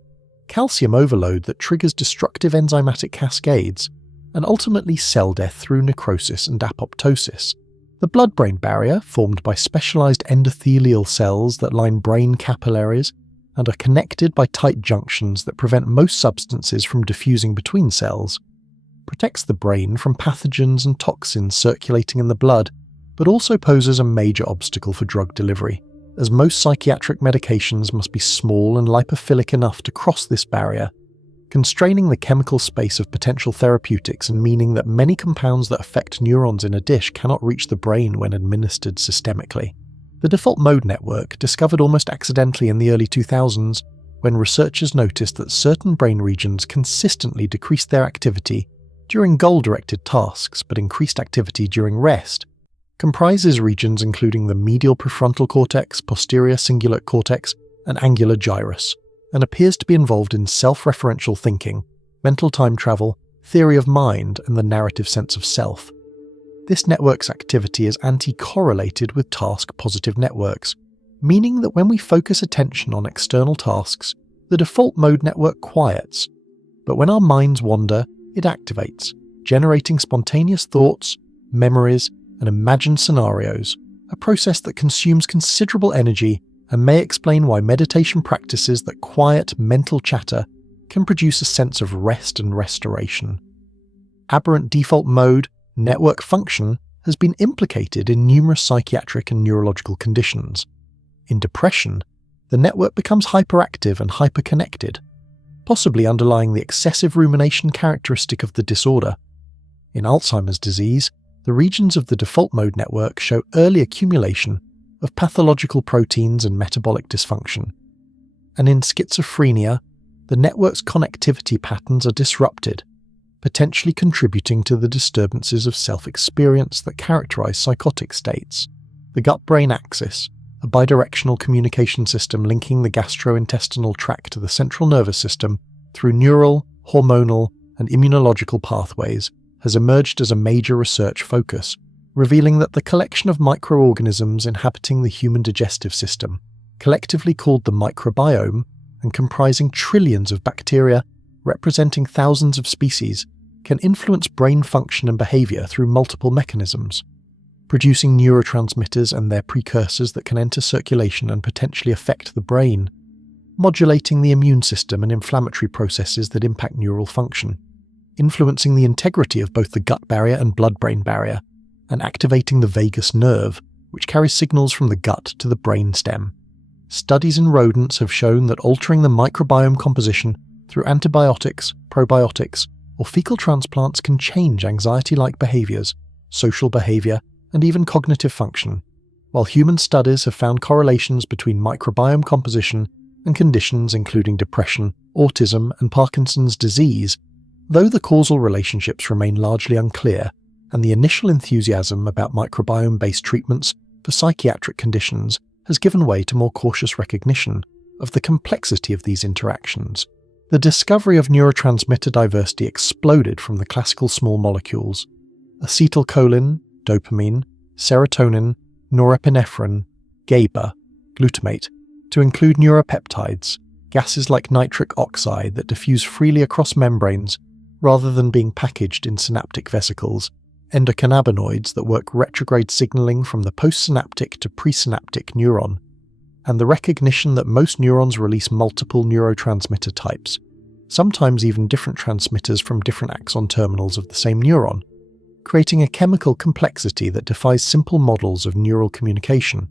calcium overload that triggers destructive enzymatic cascades, and ultimately cell death through necrosis and apoptosis. The blood-brain barrier, formed by specialized endothelial cells that line brain capillaries and are connected by tight junctions that prevent most substances from diffusing between cells, protects the brain from pathogens and toxins circulating in the blood, but also poses a major obstacle for drug delivery, as most psychiatric medications must be small and lipophilic enough to cross this barrier, constraining the chemical space of potential therapeutics and meaning that many compounds that affect neurons in a dish cannot reach the brain when administered systemically. The default mode network, discovered almost accidentally in the early 2000s, when researchers noticed that certain brain regions consistently decreased their activity during goal-directed tasks but increased activity during rest, comprises regions including the medial prefrontal cortex, posterior cingulate cortex, and angular gyrus, and appears to be involved in self-referential thinking, mental time travel, theory of mind, and the narrative sense of self. This network's activity is anti-correlated with task-positive networks, meaning that when we focus attention on external tasks, the default mode network quiets, but when our minds wander, it activates, generating spontaneous thoughts, memories, and imagined scenarios, a process that consumes considerable energy and may explain why meditation practices that quiet mental chatter can produce a sense of rest and restoration. Aberrant default mode network function has been implicated in numerous psychiatric and neurological conditions. In depression, the network becomes hyperactive and hyperconnected, possibly underlying the excessive rumination characteristic of the disorder. In Alzheimer's disease, the regions of the default mode network show early accumulation of pathological proteins and metabolic dysfunction. And in schizophrenia, the network's connectivity patterns are disrupted, potentially contributing to the disturbances of self-experience that characterize psychotic states. The gut-brain axis, a bidirectional communication system linking the gastrointestinal tract to the central nervous system through neural, hormonal, and immunological pathways, has emerged as a major research focus, revealing that the collection of microorganisms inhabiting the human digestive system, collectively called the microbiome and comprising trillions of bacteria representing thousands of species, can influence brain function and behavior through multiple mechanisms, producing neurotransmitters and their precursors that can enter circulation and potentially affect the brain, modulating the immune system and inflammatory processes that impact neural function, influencing the integrity of both the gut barrier and blood-brain barrier, and activating the vagus nerve, which carries signals from the gut to the brain stem. Studies in rodents have shown that altering the microbiome composition through antibiotics, probiotics, or fecal transplants can change anxiety-like behaviors, social behavior, and even cognitive function, while human studies have found correlations between microbiome composition and conditions including depression, autism, and Parkinson's disease. Though the causal relationships remain largely unclear, and the initial enthusiasm about microbiome-based treatments for psychiatric conditions has given way to more cautious recognition of the complexity of these interactions, the discovery of neurotransmitter diversity exploded from the classical small molecules: acetylcholine, dopamine, serotonin, norepinephrine, GABA, glutamate, to include neuropeptides, gases like nitric oxide that diffuse freely across membranes rather than being packaged in synaptic vesicles, endocannabinoids that work retrograde signaling from the postsynaptic to presynaptic neuron, and the recognition that most neurons release multiple neurotransmitter types, sometimes even different transmitters from different axon terminals of the same neuron, creating a chemical complexity that defies simple models of neural communication.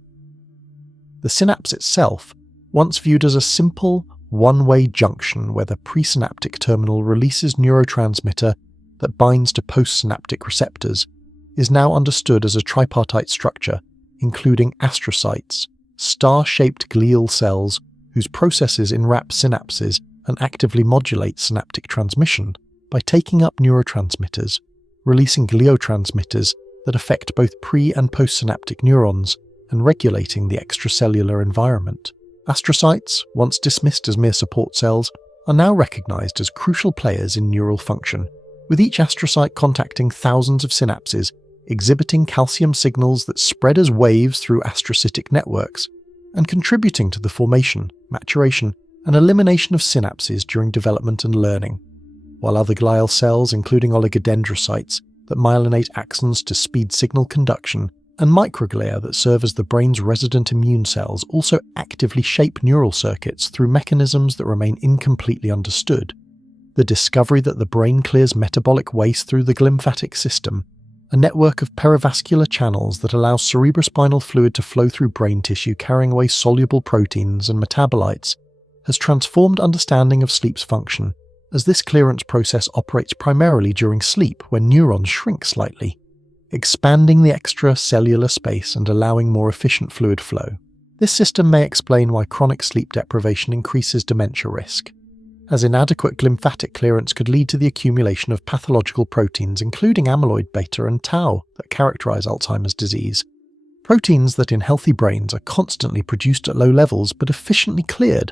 The synapse itself, once viewed as a simple, one-way junction where the presynaptic terminal releases neurotransmitter that binds to postsynaptic receptors, is now understood as a tripartite structure, including astrocytes, star-shaped glial cells whose processes enwrap synapses and actively modulate synaptic transmission by taking up neurotransmitters, releasing gliotransmitters that affect both pre- and postsynaptic neurons, and regulating the extracellular environment. Astrocytes, once dismissed as mere support cells, are now recognized as crucial players in neural function, with each astrocyte contacting thousands of synapses, exhibiting calcium signals that spread as waves through astrocytic networks, and contributing to the formation, maturation, and elimination of synapses during development and learning, while other glial cells, including oligodendrocytes, that myelinate axons to speed signal conduction, and microglia that serve as the brain's resident immune cells also actively shape neural circuits through mechanisms that remain incompletely understood. The discovery that the brain clears metabolic waste through the glymphatic system, a network of perivascular channels that allows cerebrospinal fluid to flow through brain tissue carrying away soluble proteins and metabolites, has transformed understanding of sleep's function, as this clearance process operates primarily during sleep when neurons shrink slightly, expanding the extracellular space and allowing more efficient fluid flow. This system may explain why chronic sleep deprivation increases dementia risk, as inadequate glymphatic clearance could lead to the accumulation of pathological proteins including amyloid beta and tau that characterize Alzheimer's disease, proteins that in healthy brains are constantly produced at low levels but efficiently cleared,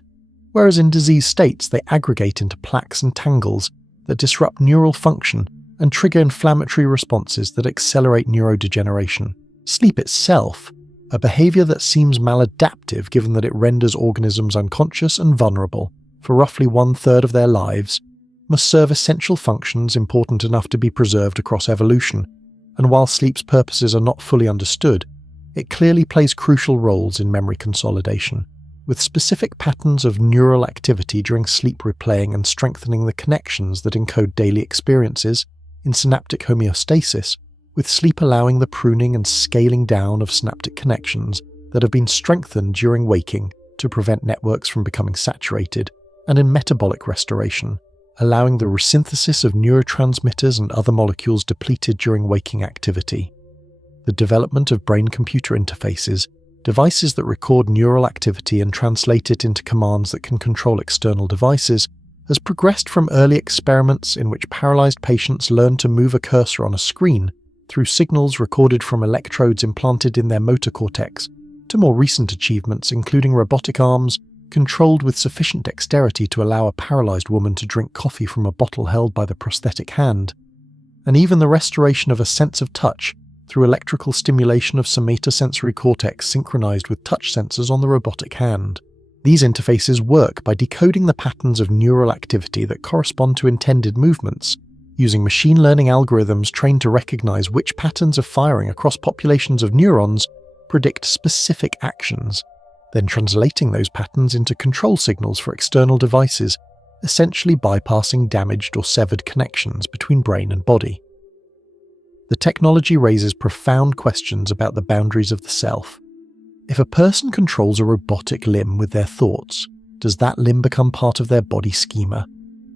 whereas in disease states they aggregate into plaques and tangles that disrupt neural function and trigger inflammatory responses that accelerate neurodegeneration. Sleep itself, a behavior that seems maladaptive given that it renders organisms unconscious and vulnerable for roughly 1/3 of their lives, must serve essential functions important enough to be preserved across evolution, and while sleep's purposes are not fully understood, it clearly plays crucial roles in memory consolidation, with specific patterns of neural activity during sleep replaying and strengthening the connections that encode daily experiences in synaptic homeostasis, with sleep allowing the pruning and scaling down of synaptic connections that have been strengthened during waking to prevent networks from becoming saturated, and in metabolic restoration, allowing the resynthesis of neurotransmitters and other molecules depleted during waking activity. The development of brain-computer interfaces, devices that record neural activity and translate it into commands that can control external devices, has progressed from early experiments in which paralyzed patients learned to move a cursor on a screen through signals recorded from electrodes implanted in their motor cortex, to more recent achievements including robotic arms controlled with sufficient dexterity to allow a paralyzed woman to drink coffee from a bottle held by the prosthetic hand, and even the restoration of a sense of touch through electrical stimulation of somatosensory cortex synchronized with touch sensors on the robotic hand. These interfaces work by decoding the patterns of neural activity that correspond to intended movements, using machine learning algorithms trained to recognize which patterns of firing across populations of neurons predict specific actions, then translating those patterns into control signals for external devices, essentially bypassing damaged or severed connections between brain and body. The technology raises profound questions about the boundaries of the self. If a person controls a robotic limb with their thoughts, does that limb become part of their body schema,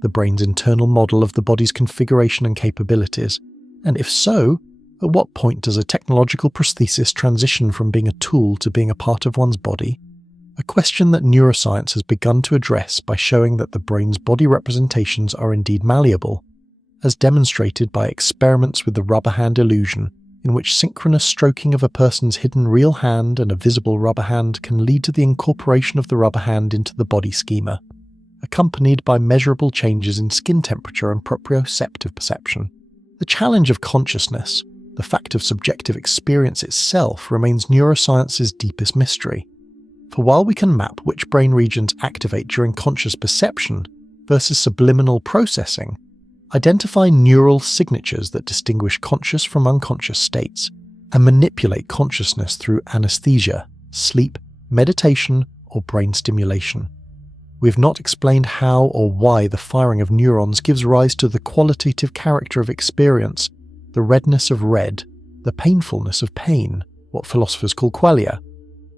the brain's internal model of the body's configuration and capabilities? And if so, at what point does a technological prosthesis transition from being a tool to being a part of one's body? A question that neuroscience has begun to address by showing that the brain's body representations are indeed malleable, as demonstrated by experiments with the rubber hand illusion, in which synchronous stroking of a person's hidden real hand and a visible rubber hand can lead to the incorporation of the rubber hand into the body schema, accompanied by measurable changes in skin temperature and proprioceptive perception. The challenge of consciousness, the fact of subjective experience itself, remains neuroscience's deepest mystery. For while we can map which brain regions activate during conscious perception versus subliminal processing, identify neural signatures that distinguish conscious from unconscious states, and manipulate consciousness through anesthesia, sleep, meditation, or brain stimulation, we have not explained how or why the firing of neurons gives rise to the qualitative character of experience, the redness of red, the painfulness of pain, what philosophers call qualia.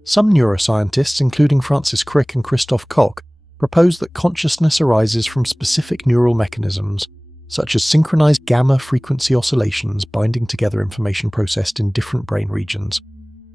Some neuroscientists, including Francis Crick and Christoph Koch, propose that consciousness arises from specific neural mechanisms, such as synchronized gamma frequency oscillations binding together information processed in different brain regions,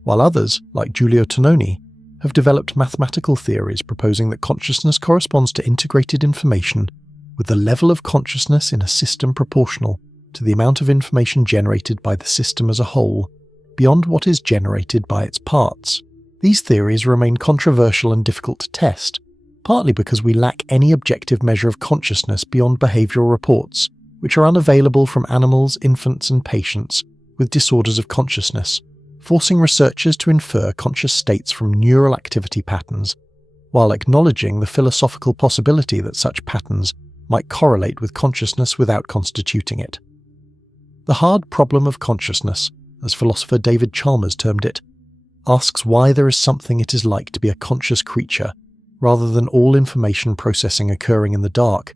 while others, like Giulio Tononi, have developed mathematical theories proposing that consciousness corresponds to integrated information with the level of consciousness in a system proportional to the amount of information generated by the system as a whole, beyond what is generated by its parts. These theories remain controversial and difficult to test, partly because we lack any objective measure of consciousness beyond behavioral reports, which are unavailable from animals, infants, and patients with disorders of consciousness, forcing researchers to infer conscious states from neural activity patterns, while acknowledging the philosophical possibility that such patterns might correlate with consciousness without constituting it. The hard problem of consciousness, as philosopher David Chalmers termed it, asks why there is something it is like to be a conscious creature, rather than all information processing occurring in the dark,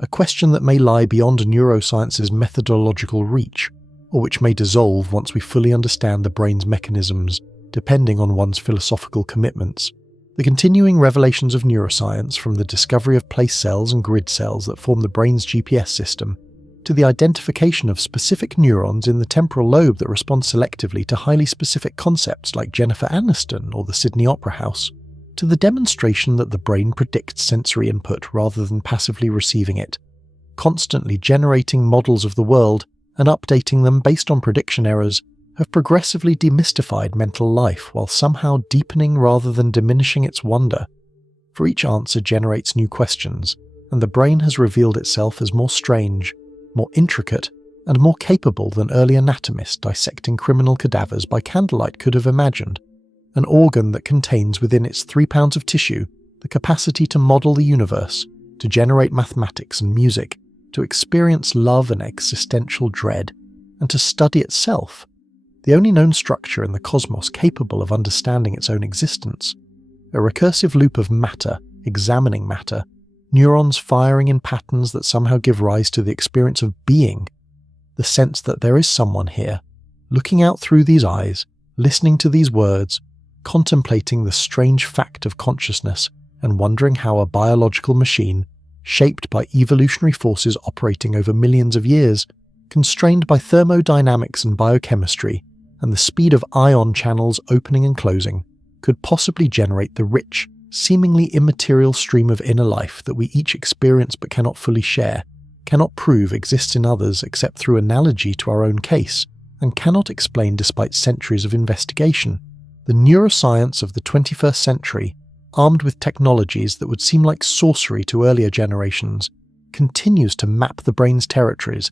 a question that may lie beyond neuroscience's methodological reach, or which may dissolve once we fully understand the brain's mechanisms, depending on one's philosophical commitments. The continuing revelations of neuroscience, from the discovery of place cells and grid cells that form the brain's GPS system, to the identification of specific neurons in the temporal lobe that respond selectively to highly specific concepts like Jennifer Aniston or the Sydney Opera House, to the demonstration that the brain predicts sensory input rather than passively receiving it, constantly generating models of the world and updating them based on prediction errors, have progressively demystified mental life while somehow deepening rather than diminishing its wonder. For each answer generates new questions, and the brain has revealed itself as more strange, more intricate, and more capable than early anatomists dissecting criminal cadavers by candlelight could have imagined. An organ that contains within its 3 pounds of tissue the capacity to model the universe, to generate mathematics and music, to experience love and existential dread, and to study itself, the only known structure in the cosmos capable of understanding its own existence. A recursive loop of matter, examining matter, neurons firing in patterns that somehow give rise to the experience of being, the sense that there is someone here, looking out through these eyes, listening to these words, contemplating the strange fact of consciousness and wondering how a biological machine, shaped by evolutionary forces operating over millions of years, constrained by thermodynamics and biochemistry, and the speed of ion channels opening and closing, could possibly generate the rich, seemingly immaterial stream of inner life that we each experience but cannot fully share, cannot prove exists in others except through analogy to our own case, and cannot explain despite centuries of investigation. The neuroscience of the 21st century, armed with technologies that would seem like sorcery to earlier generations, continues to map the brain's territories,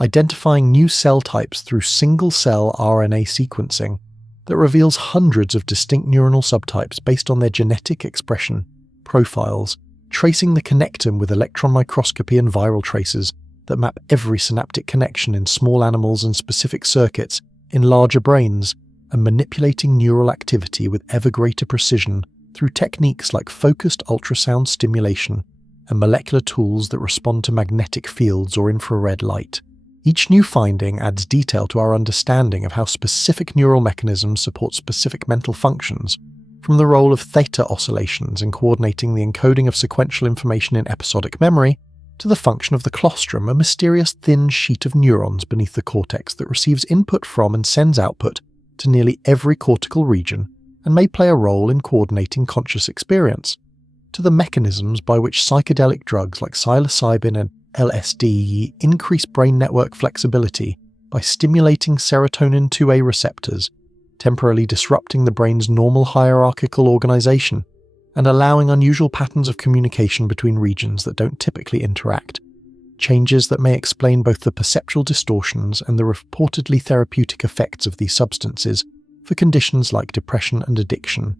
identifying new cell types through single-cell RNA sequencing that reveals hundreds of distinct neuronal subtypes based on their genetic expression, profiles, tracing the connectome with electron microscopy and viral traces that map every synaptic connection in small animals and specific circuits in larger brains, and manipulating neural activity with ever greater precision through techniques like focused ultrasound stimulation and molecular tools that respond to magnetic fields or infrared light. Each new finding adds detail to our understanding of how specific neural mechanisms support specific mental functions, from the role of theta oscillations in coordinating the encoding of sequential information in episodic memory, to the function of the claustrum, a mysterious thin sheet of neurons beneath the cortex that receives input from and sends output to nearly every cortical region and may play a role in coordinating conscious experience, to the mechanisms by which psychedelic drugs like psilocybin and LSD increase brain network flexibility by stimulating serotonin 2A receptors, temporarily disrupting the brain's normal hierarchical organization and allowing unusual patterns of communication between regions that don't typically interact, changes that may explain both the perceptual distortions and the reportedly therapeutic effects of these substances for conditions like depression and addiction,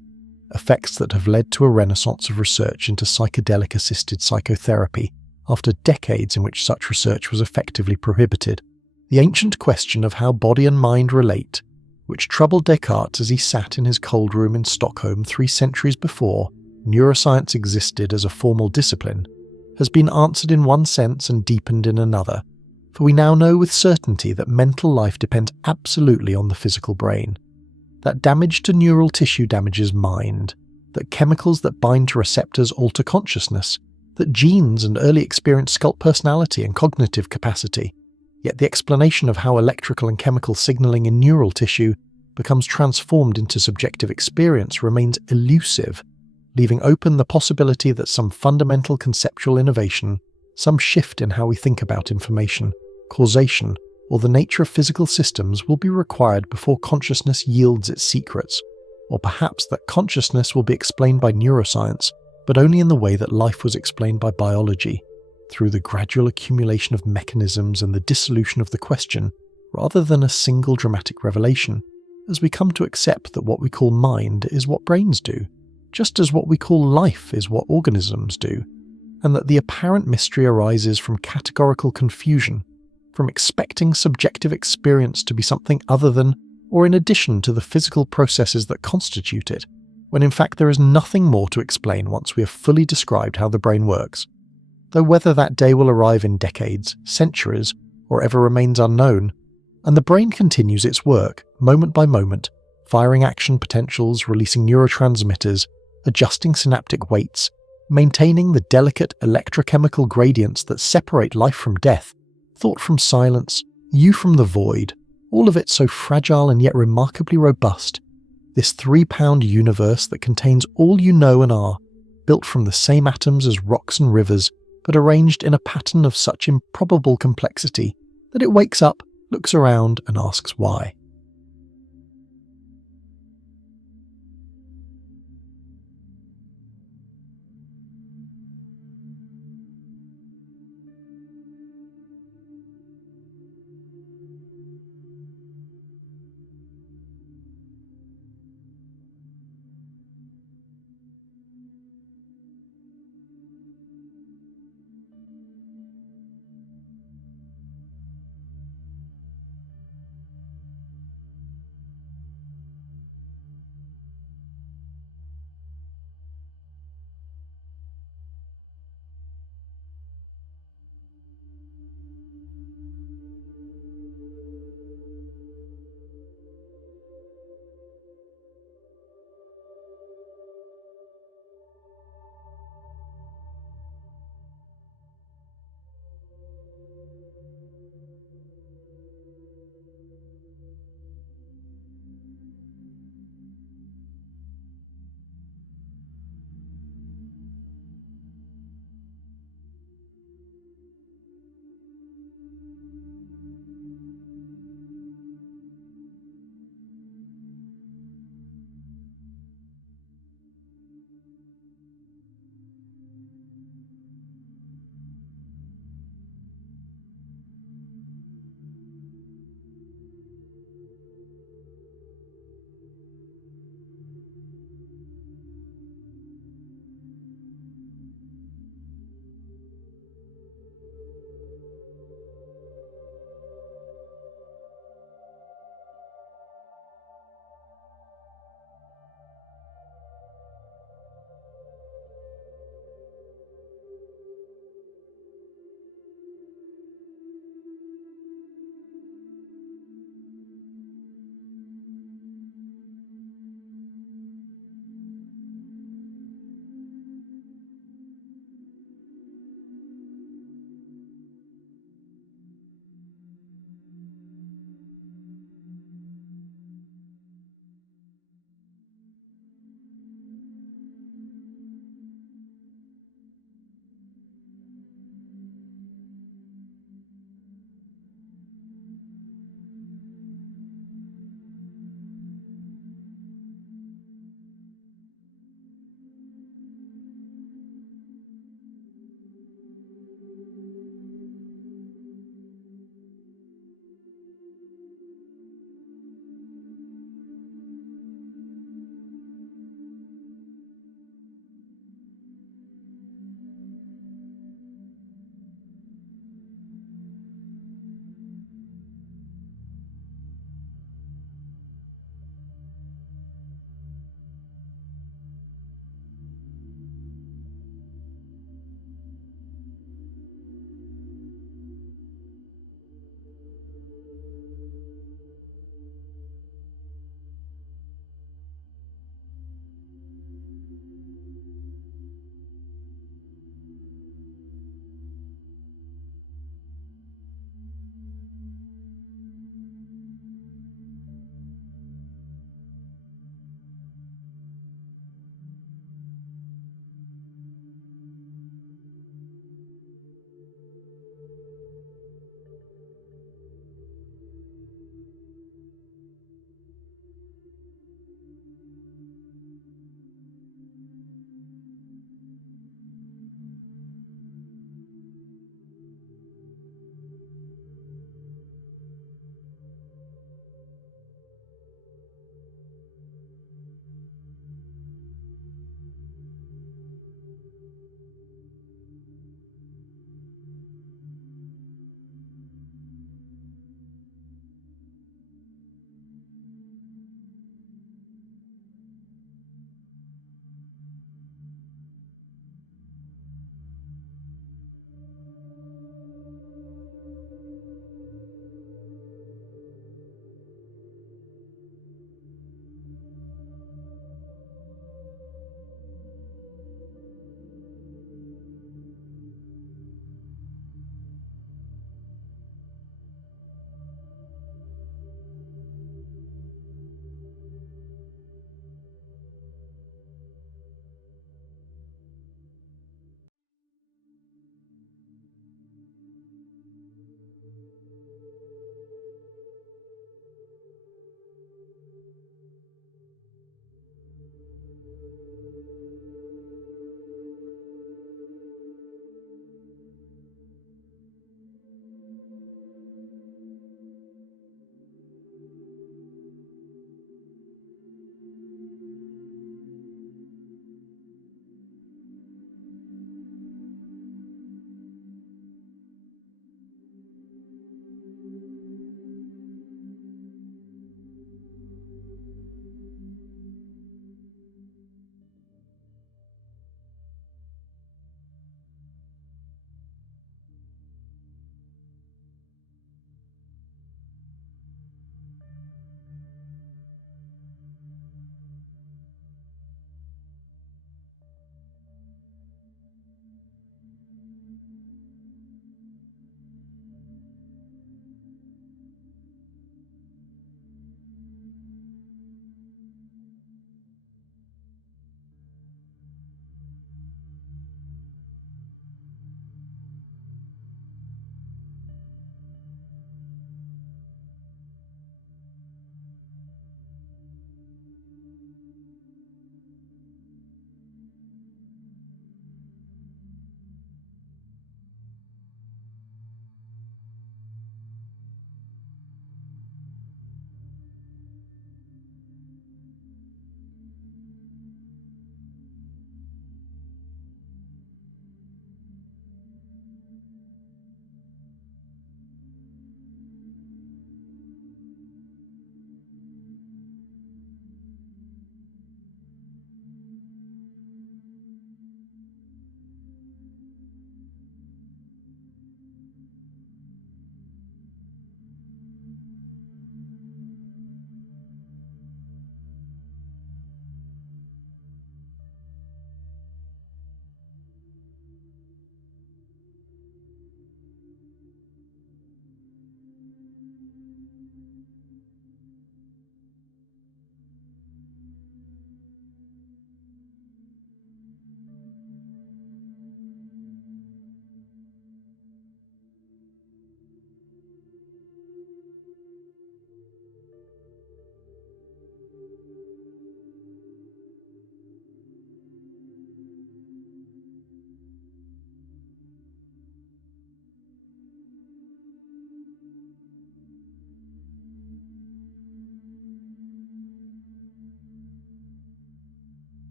effects that have led to a renaissance of research into psychedelic-assisted psychotherapy after decades in which such research was effectively prohibited. The ancient question of how body and mind relate, which troubled Descartes as he sat in his cold room in Stockholm 3 centuries before neuroscience existed as a formal discipline, has been answered in one sense and deepened in another, for we now know with certainty that mental life depends absolutely on the physical brain, that damage to neural tissue damages mind, that chemicals that bind to receptors alter consciousness, that genes and early experience sculpt personality and cognitive capacity, yet the explanation of how electrical and chemical signaling in neural tissue becomes transformed into subjective experience remains elusive, leaving open the possibility that some fundamental conceptual innovation, some shift in how we think about information, causation, or the nature of physical systems will be required before consciousness yields its secrets, or perhaps that consciousness will be explained by neuroscience, but only in the way that life was explained by biology, through the gradual accumulation of mechanisms and the dissolution of the question, rather than a single dramatic revelation, as we come to accept that what we call mind is what brains do, just as what we call life is what organisms do, and that the apparent mystery arises from categorical confusion, from expecting subjective experience to be something other than or in addition to the physical processes that constitute it, when in fact there is nothing more to explain once we have fully described how the brain works. Though whether that day will arrive in decades, centuries, or ever remains unknown, and the brain continues its work, moment by moment, firing action potentials, releasing neurotransmitters, adjusting synaptic weights, maintaining the delicate electrochemical gradients that separate life from death, thought from silence, you from the void, all of it so fragile and yet remarkably robust, this 3-pound universe that contains all you know and are, built from the same atoms as rocks and rivers, but arranged in a pattern of such improbable complexity that it wakes up, looks around, and asks why.